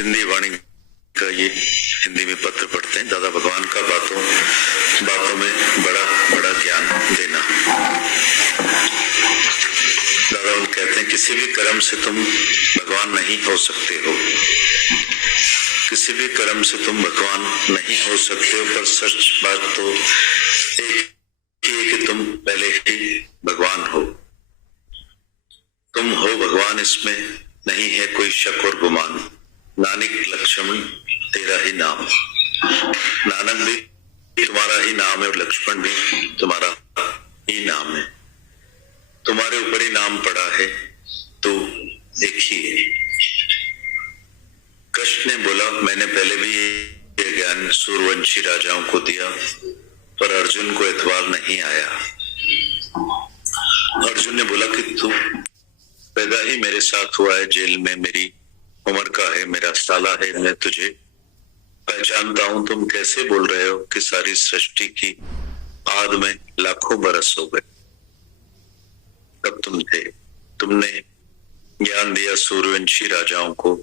हिंदी वाणी का ये हिंदी में पत्र पढ़ते हैं। दादा भगवान का बातों में बड़ा बड़ा ज्ञान देना। दादा वो कहते हैं किसी भी कर्म से तुम भगवान नहीं हो सकते हो, किसी भी कर्म से तुम भगवान नहीं हो सकते हो, पर सच बात तो एक ही है कि तुम पहले ही भगवान हो। तुम हो भगवान, इसमें नहीं है कोई शक और गुमान। नानक लक्ष्मण तेरा ही नाम, नानक भी तुम्हारा ही नाम है और लक्ष्मण भी तुम्हारा ही नाम है। तुम्हारे ऊपर ही नाम पड़ा है तो एक ही है। कृष्ण ने बोला मैंने पहले भी ये ज्ञान सूर्यवंशी राजाओं को दिया, पर अर्जुन को एतबार नहीं आया। अर्जुन ने बोला कि तू पैदा ही मेरे साथ हुआ है, जेल में मेरी उम्र का है, मेरा साला है, मैं तुझे पहचानता हूं। तुम कैसे बोल रहे हो कि सारी सृष्टि की आद में लाखों बरस हो गए। तब तुम थे, तुमने ज्ञान दिया सूर्यवंशी राजाओं को।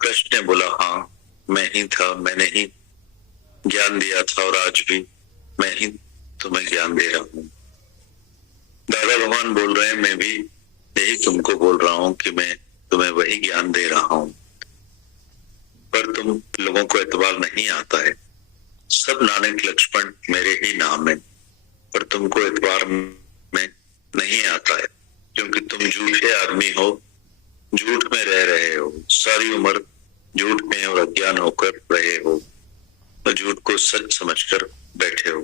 कृष्ण ने बोला हाँ मैं ही था, मैंने ही ज्ञान दिया था और आज भी मैं ही तुम्हें ज्ञान दे रहा हूं। दादा भगवान बोल रहे हैं मैं भी यही तुमको बोल रहा हूं कि मैं तुम्हें वही ज्ञान दे रहा हूं, पर तुम लोगों को एतबार नहीं आता है। सब नानक लक्ष्मण मेरे ही नाम है, पर तुमको एतबार में नहीं आता है, क्योंकि तुम झूठे आदमी हो, झूठ में रह रहे हो, सारी उम्र झूठ में और अज्ञान होकर रहे हो और झूठ को सच समझकर बैठे हो।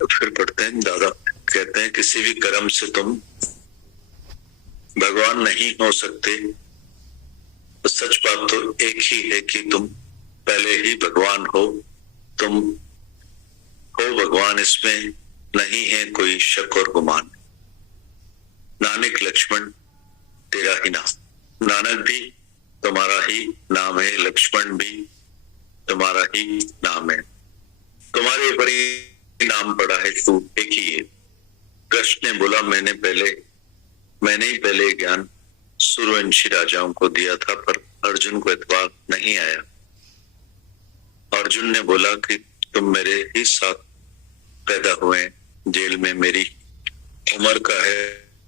तो फिर पढ़ते हैं, दादा कहते हैं किसी भी कर्म से तुम भगवान नहीं हो सकते। तो सच बात तो एक ही है कि तुम पहले ही भगवान हो। तुम हो भगवान, इसमें नहीं है कोई शक और गुमान। नानक लक्ष्मण तेरा ही नाम, नानक भी तुम्हारा ही नाम है, लक्ष्मण भी तुम्हारा ही नाम है। तुम्हारे ऊपर ही नाम पड़ा है तू एक ही है। कृष्ण ने बोला मैंने ही पहले ज्ञान सूर्यवंशी राजाओं को दिया था, पर अर्जुन को एतबार नहीं आया। अर्जुन ने बोला कि तुम मेरे ही साथ पैदा हुए, जेल में मेरी उम्र का है,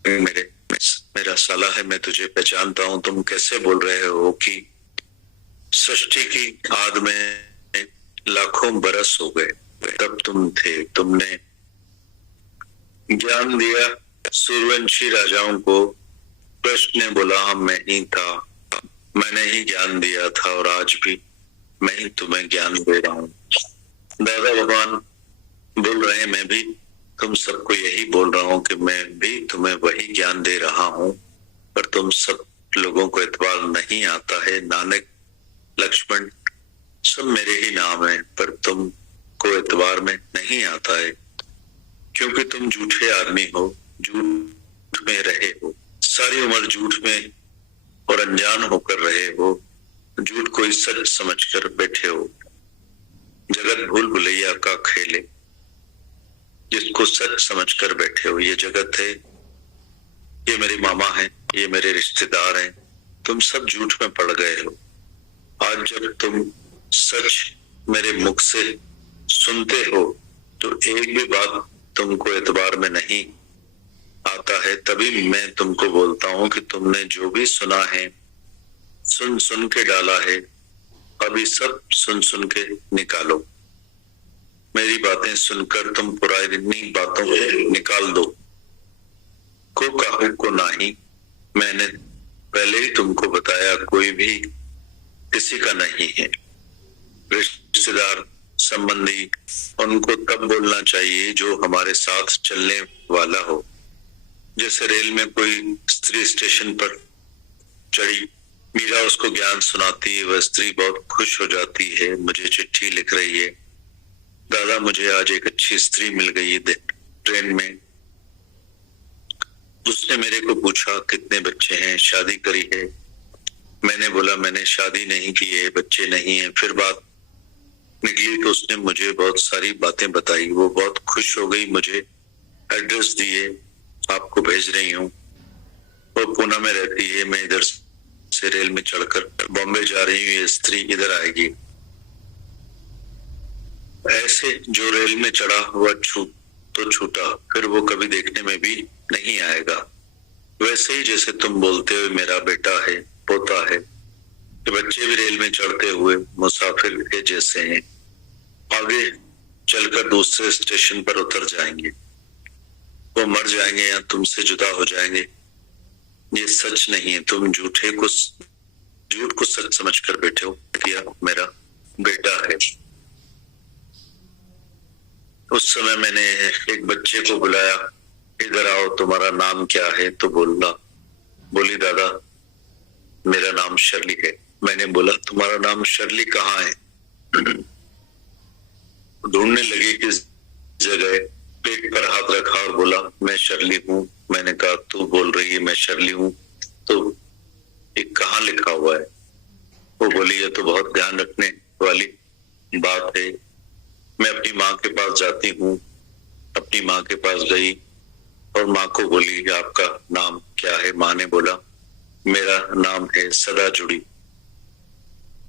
मेरा साला है, मैं तुझे पहचानता हूं। तुम कैसे बोल रहे हो कि सृष्टि की आद में लाखों बरस हो गए। तब तुम थे, तुमने ज्ञान दिया सूर्यवंशी राजाओं को। कृष्ण ने बोला हाँ मैं ही था, मैंने ही ज्ञान दिया था और आज भी मैं ही तुम्हें ज्ञान दे रहा हूँ। दादा भगवान बोल रहे हैं मैं भी तुम सबको यही बोल रहा हूँ कि मैं भी तुम्हें वही ज्ञान दे रहा हूँ, पर तुम सब लोगों को एतबार नहीं आता है। नानक लक्ष्मण सब मेरे ही नाम है, पर तुम को एतबार में नहीं आता है, क्योंकि तुम झूठे आदमी हो, झूठ में रहे हो, सारी उम्र झूठ में और अनजान होकर रहे हो, झूठ को ही सच समझकर बैठे हो। जगत भूल भुलैया का खेले, जिसको सच समझकर बैठे हो। ये जगत है, ये मेरे मामा है, ये मेरे रिश्तेदार हैं, तुम सब झूठ में पड़ गए हो। आज जब तुम सच मेरे मुख से सुनते हो तो एक भी बात तुमको एतबार में नहीं आता है। तभी मैं तुमको बोलता हूँ कि तुमने जो भी सुना है, सुन सुन के डाला है, अभी सब सुन सुन के निकालो। मेरी बातें सुनकर तुम पुरानी बातों को निकाल दो। को काहू को नाही, मैंने पहले ही तुमको बताया, कोई भी किसी का नहीं है। रिश्तेदार संबंधी उनको तब बोलना चाहिए जो हमारे साथ चलने वाला हो। जैसे रेल में कोई स्त्री स्टेशन पर चढ़ी, मीरा उसको ज्ञान सुनाती है, वह स्त्री बहुत खुश हो जाती है, मुझे चिट्ठी लिख रही है, दादा मुझे आज एक अच्छी स्त्री मिल गई है ट्रेन में। उसने मेरे को पूछा कितने बच्चे हैं, शादी करी है। मैंने बोला मैंने शादी नहीं की है, बच्चे नहीं है। फिर बात निकली तो उसने मुझे बहुत सारी बातें बताई। वो बहुत खुश हो गई, मुझे एड्रेस दिए, आपको भेज रही हूँ। वो पुणे में रहती है, मैं इधर से रेल में चढ़कर बॉम्बे जा रही हुई ये स्त्री इधर आएगी। ऐसे जो रेल में चढ़ा हुआ तो छूटा, फिर वो कभी देखने में भी नहीं आएगा। वैसे ही जैसे तुम बोलते हो मेरा बेटा है, पोता है, कि बच्चे भी रेल में चढ़ते हुए मुसाफिर के जैसे हैं, आगे चलकर दूसरे स्टेशन पर उतर जाएंगे, वो मर जाएंगे या तुमसे जुदा हो जाएंगे। ये सच नहीं है, तुम झूठ को सच समझकर बैठे हो कि मेरा बेटा है। उस समय मैंने एक बच्चे को बुलाया, इधर आओ, तुम्हारा नाम क्या है? तो बोली दादा मेरा नाम शर्ली है। मैंने बोला तुम्हारा नाम शर्ली कहाँ है? ढूंढने लगी किस जगह, पेट पर हाथ रखा और बोला मैं शर्ली हूँ। मैंने कहा तू बोल रही है मैं शर्ली हूँ, तो ये कहाँ लिखा हुआ है? वो बोली ये तो बहुत ध्यान रखने वाली बात है। मैं अपनी माँ के पास जाती हूँ। अपनी माँ के पास गई और माँ को बोली आपका नाम क्या है? माँ ने बोला मेरा नाम है सदा जुड़ी।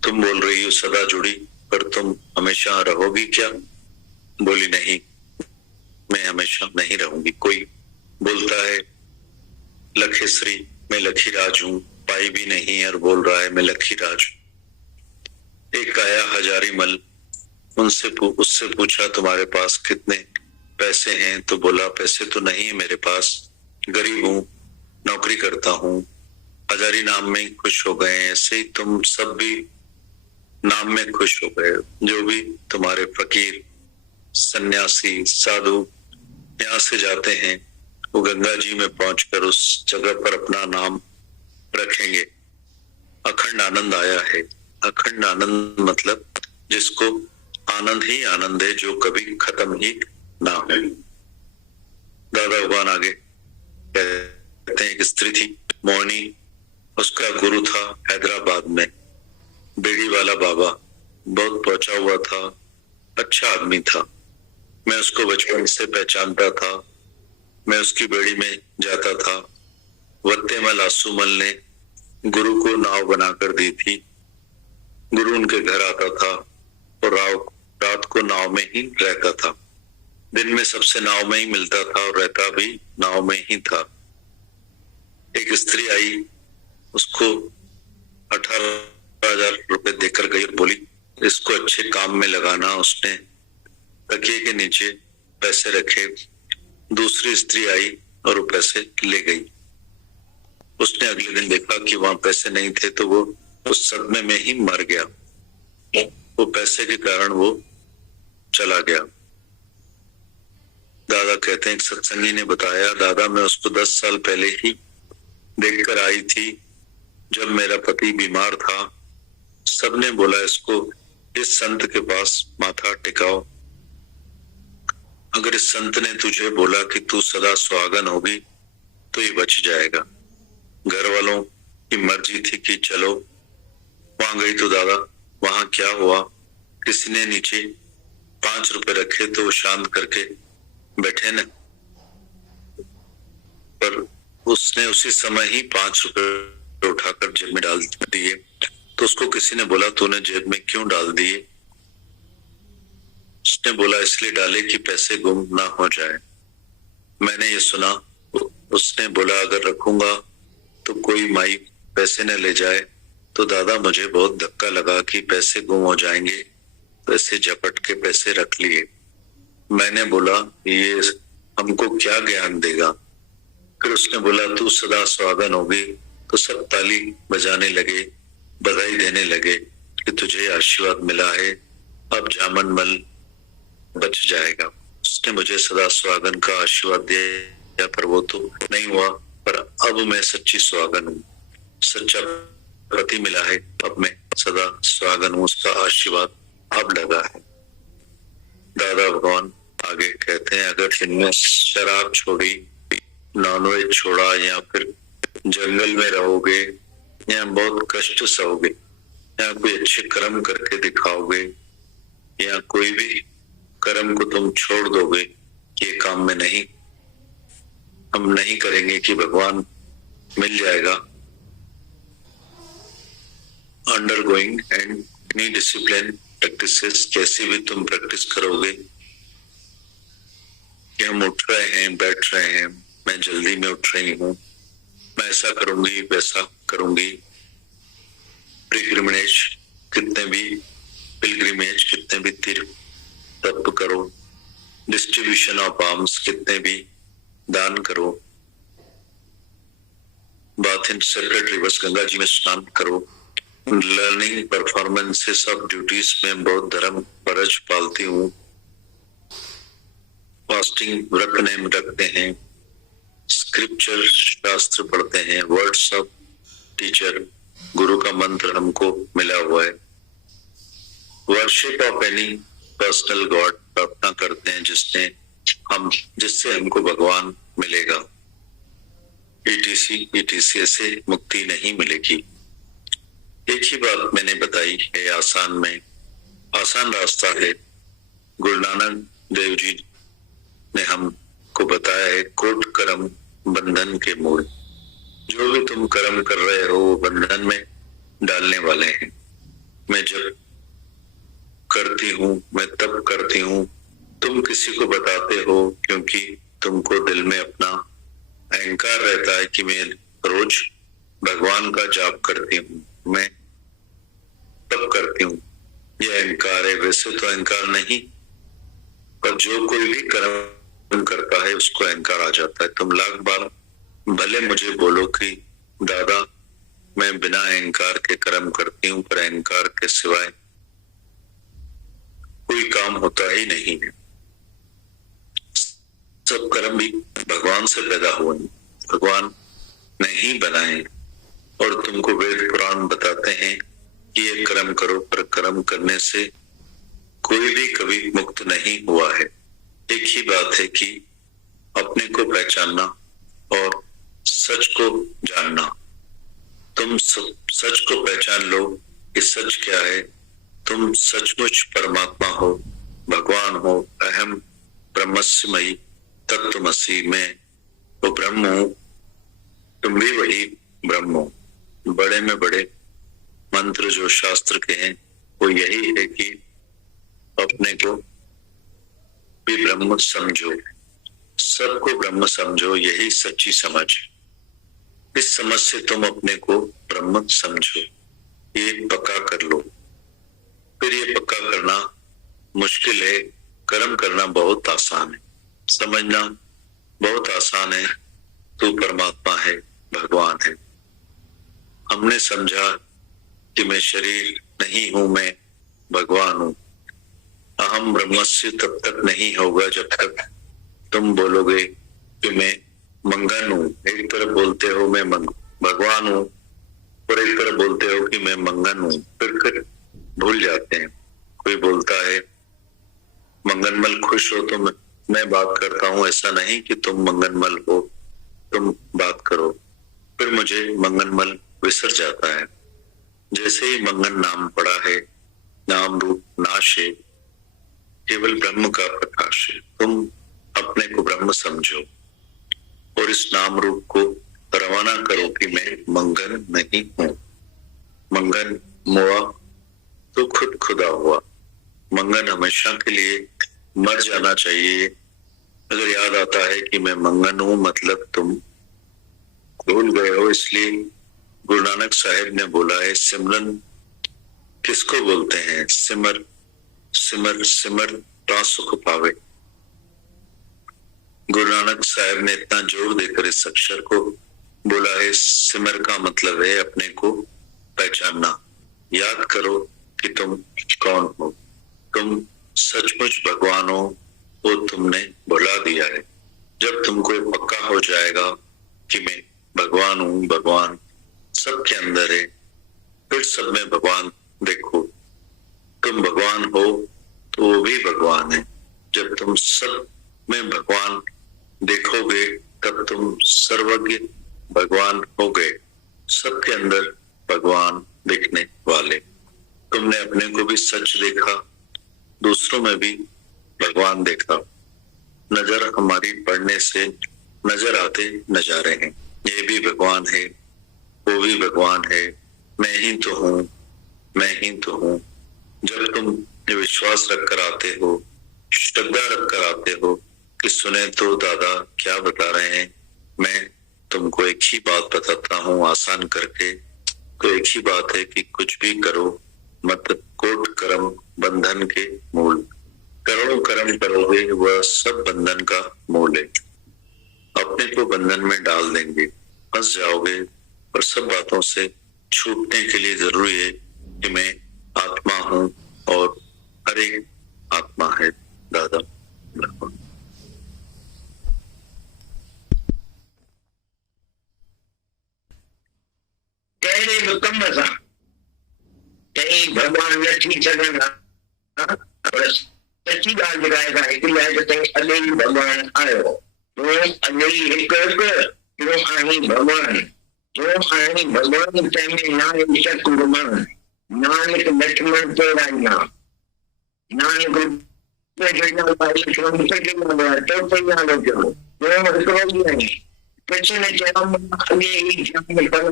तुम बोल रही हो सदा जुड़ी, पर तुम हमेशा रहोगी क्या? बोली नहीं, मैं हमेशा नहीं रहूंगी। कोई बोलता है लखेश्री, मैं लखीराज हूँ, पाई भी नहीं और बोल रहा है मैं लखीराज। एक आया हजारीमल, उससे पूछा तुम्हारे पास कितने पैसे हैं? तो बोला पैसे तो नहीं है मेरे पास, गरीब हूँ, नौकरी करता हूँ। हजारी नाम में खुश हो गए। ऐसे ही तुम सब भी नाम में खुश हो गए। जो भी तुम्हारे फकीर, सन्यासी, साधु यहाँ से जाते हैं, वो गंगा जी में पहुंचकर उस जगह पर अपना नाम रखेंगे। अखंड आनंद आया है। अखंड आनंद मतलब जिसको आनंद ही आनंद है, जो कभी खत्म ही ना हो। दादा भगवान आगे कहते हैं एक स्त्री थी मोहनी, उसका गुरु था हैदराबाद में, बेड़ी वाला बाबा, बहुत पहुंचा हुआ था, अच्छा आदमी था। मैं उसको बचपन से पहचानता था। मैं उसकी बेड़ी में जाता था। वत्तेमल आसूमल ने गुरु को नाव बनाकर दी थी। गुरु उनके घर आता था और रात को नाव में ही रहता था। दिन में सबसे नाव में ही मिलता था और रहता भी नाव में ही था। एक स्त्री आई, उसको 18,000 रुपए देकर गई और बोली इसको अच्छे काम में लगाना। उसने तकिए के नीचे पैसे रखे। दूसरी स्त्री आई और वो पैसे ले गई। उसने अगले दिन देखा कि वहां पैसे नहीं थे, तो वो उस सदमे में ही मर गया। वो पैसे के कारण वो चला गया। दादा कहते हैं एक सत्संगी ने बताया, दादा मैं उसको 10 साल पहले ही देखकर आई थी, जब मेरा पति बीमार था। सबने बोला इसको इस संत के पास माथा टिकाओ। अगर इस संत ने तुझे बोला कि तू सदा सुहागन होगी तो ये बच जाएगा। घर वालों की मर्जी थी कि चलो। वहां गई तो दादा वहां क्या हुआ, किसी ने नीचे 5 रुपए रखे तो वो शांत करके बैठे न, पर उसने उसी समय ही 5 रुपए उठाकर जेब में डाल दिए। तो उसको किसी ने बोला तूने जेब में क्यों डाल दिए? उसने बोला इसलिए डाले कि पैसे गुम ना हो जाए। मैंने ये सुना। उसने बोला अगर रखूंगा तो कोई माई पैसे न ले जाए। तो दादा मुझे बहुत धक्का लगा कि पैसे गुम हो जाएंगे, तो ऐसे झपट के पैसे रख लिए। मैंने बोला ये हमको क्या ज्ञान देगा? फिर उसने बोला तू सदा सुहागन होगी। तो सब ताली बजाने लगे, बधाई देने लगे कि तुझे आशीर्वाद मिला है, अब जामन मल बच जाएगा। उसने मुझे सदा सुहागन का आशीर्वाद दिया, पर वो तो नहीं हुआ। पर अब मैं सच्ची सुहागन हूँ, सच्चा पति मिला है, अब मैं सदा सुहागन हूँ, उसका आशीर्वाद अब लगा है। दादा भगवान आगे कहते हैं अगर तुमने शराब छोड़ी, नॉनवेज छोड़ा, या फिर जंगल में रहोगे, या बहुत कष्ट सहोगे, या कोई अच्छे कर्म करके दिखाओगे, या कोई भी कर्म को तुम छोड़ दोगे, ये काम में नहीं, हम नहीं करेंगे कि भगवान मिल जाएगा, undergoing and any discipline practices, कैसी भी तुम प्रैक्टिस करोगे कि हम उठ रहे हैं, बैठ रहे हैं, मैं जल्दी में उठ रही हूँ, मैं ऐसा करूंगी, वैसा करूंगी, पिलग्रिमेज कितने भी तीर्थ तप करो, डिस्ट्रीब्यूशन ऑफ आर्म्स कितने भी दान करो, bath in separate rivers, Ganga ji में स्नान करो, लर्निंग परफॉर्मेंसेस ऑफ ड्यूटीज में बौद्ध धर्म फर्ज पालती हूँ, फास्टिंग व्रत नेम रखते हैं, स्क्रिप्चर शास्त्र पढ़ते हैं, वर्ड्स ऑफ टीचर गुरु का मंत्र हमको मिला हुआ है, worship of any personal God प्रार्थना करते हैं जिससे हमको भगवान मिलेगा, ETC से मुक्ति नहीं मिलेगी। एक ही बात मैंने बताई है, आसान रास्ता है। गुरु नानक देव जी ने हमको बताया है, कोट कर्म बंधन के मूल, जो भी तुम कर्म कर रहे हो वो बंधन में डालने वाले हैं। मैं जब करती हूँ, मैं तब करती हूँ, तुम किसी को बताते हो क्योंकि तुमको दिल में अपना अहंकार रहता है कि मैं रोज भगवान का जाप करती हूँ, मैं तब करती हूँ, ये अहंकार है। वैसे तो अहंकार नहीं, पर जो कोई भी कर्म करता है उसको अहंकार आ जाता है। तुम लाख बार भले मुझे बोलो कि दादा मैं बिना अहंकार के कर्म करती हूँ, पर अहंकार के सिवाय कोई काम होता ही नहीं है। सब कर्म भी भगवान से पैदा हुए, भगवान ने ही बनाए, और तुमको वेद पुराण बताते हैं कि ये कर्म करो, पर कर्म करने से कोई भी कभी मुक्त नहीं हुआ है। एक ही बात है कि अपने को पहचानना और सच को जानना। तुम सच को पहचान लो कि सच क्या है। तुम सचमुच परमात्मा हो, भगवान हो, अहम ब्रह्मस्मयी तत्वमसि, मैं वो ब्रह्म हूं, तुम भी वही ब्रह्म हो। बड़े में बड़े मंत्र जो शास्त्र के हैं वो यही है कि अपने को भी ब्रह्म समझो, सबको ब्रह्म समझो, यही सच्ची समझ। इस समझ से तुम अपने को ब्रह्म समझो, ये पक्का कर लो। फिर ये पक्का करना मुश्किल है, कर्म करना बहुत आसान है, समझना बहुत आसान है। तू परमात्मा है, भगवान है। हमने समझा कि मैं शरीर नहीं हूं, मैं भगवान हूं। अहम ब्रह्मस्य तब तक नहीं होगा जब तक तुम बोलोगे कि मैं मंगन हूं। एक तरफ बोलते हो मैं भगवान हूं, और एक तरफ बोलते हो कि मैं मंगन हूं, फिर भूल जाते हैं। कोई बोलता है मंगनमल खुश हो तो मैं बात करता हूं, ऐसा नहीं कि तुम मंगनमल हो, तुम बात करो। फिर मुझे मंगनमल विसर जाता है। जैसे ही मंगन नाम पड़ा है, नाम रूप नाश है, केवल ब्रह्म का प्रकाश है। तुम अपने को ब्रह्म समझो और इस नाम रूप को रवाना करो कि मैं मंगन नहीं हूं। मंगन मुआ तो खुदा हुआ। मंगन हमेशा के लिए मर जाना चाहिए। अगर याद आता है कि मैं मंगन हूं, मतलब तुम भूल गए हो। इसलिए गुरु नानक साहिब ने बोला है, सिमरन किसको बोलते हैं? सिमर सिमर सिमर ता सुख पावे। गुरु नानक साहिब ने इतना जोर देकर इस अक्षर को बोला है। सिमर का मतलब है अपने को पहचानना। याद करो कि तुम कौन हो। तुम सचमुच भगवान हो, वो तुमने भुला दिया है। जब तुमको पक्का हो जाएगा कि मैं भगवान हूँ, भगवान सबके अंदर है, फिर सब में भगवान देखो। तुम भगवान हो तो वो भी भगवान है। जब तुम सब में भगवान देखोगे तब तुम सर्वज्ञ भगवान हो गए। सबके अंदर भगवान देखने वाले। तुमने अपने को भी सच देखा, दूसरों में भी भगवान देखा। नजर हमारी पढ़ने से नजर आते नजारे हैं। ये भी भगवान है, वो भी भगवान है, मैं ही तो हूँ, मैं ही तो हूँ। जब तुम ये विश्वास रखकर आते हो, श्रद्धा रखकर आते हो कि सुने तो दादा क्या बता रहे हैं, मैं तुमको एक ही बात बताता हूँ आसान करके। तो एक ही बात है कि कुछ भी करो मत कोट कर्म बंधन के मूल। करोड़ों कर्म करोगे वह सब बंधन का मूल है। अपने को बंधन में डाल देंगे, फंस जाओगे। और सब बातों से छूटने के लिए जरूरी है कि मैं आत्मा हूँ और हर एक आत्मा है दादा। कहीं भगवान न थी सघंदा सची ॻाल्हि ॿुधाएगा हिकिड़ी आहे त कहीं अॻे भगवान आयो तो अॻे हिकु तो आहीं भगवान तो आहीं भगवान तंहिंमें नानक शक गुमान नानक लक्ष्मण तेराइना नानक कुछ न चयो अॻे ई जाम पर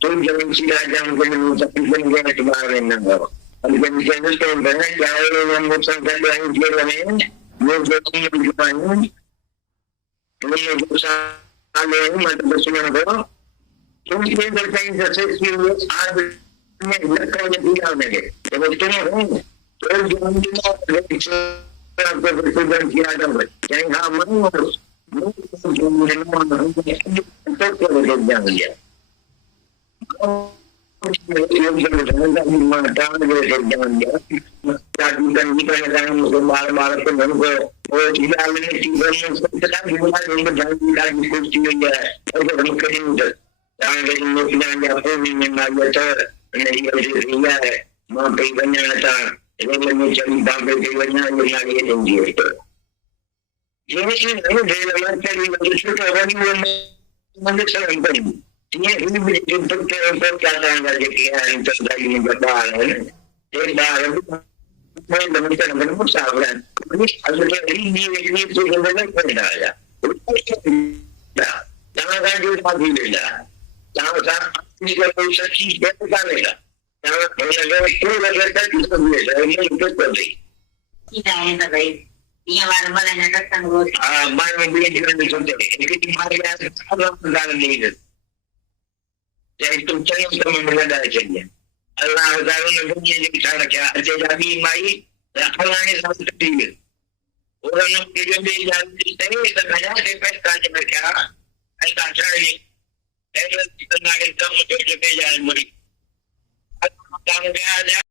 तो जब सीधा जाम कर तकरीबन गया के बारे में ना अब जब चैनल तो बना जाए हम लोग संग आए जो रहे वो जो की पानी तो ये जो साले मतलब सुना दो तुम ये बताइए जैसे कि आज में लड़का ने दिया मैंने तो तुम हो तो जो हम आपको प्रेसिडेंट किया था चाहे हम जो मुझे ये भी जो तो क्या करेंगे जो कि है इंटरनेट में बता रहे हैं एक बार मैं बंद कर बंद कर सावधान पुलिस अगर ये तो गलत कर डाला जहां का जो पार्टी लेगा जहां का अपनी का कोई सच्ची बात निकालेगा जहां अगर कोई लगता है कि सब लेगा ये तो कर दे क्या है ना भाई ये बार बार ना करता हूं हां बार में भी जो नहीं सुनते लेकिन हमारे यहाँ सब डाल नहीं देते चाहे तुम चलो तो मैं लगा चाहिए अल्लाह हजारों ने दुनिया के बिठा रखा अच्छे जाबी माई अल्लाह ने सब दी है और हम के जो भी जानते हैं तो नया के पेश काज में क्या ऐसा चाहिए ऐसा कितना के कम तो जो पे जाए मुरी काम पे आ जाए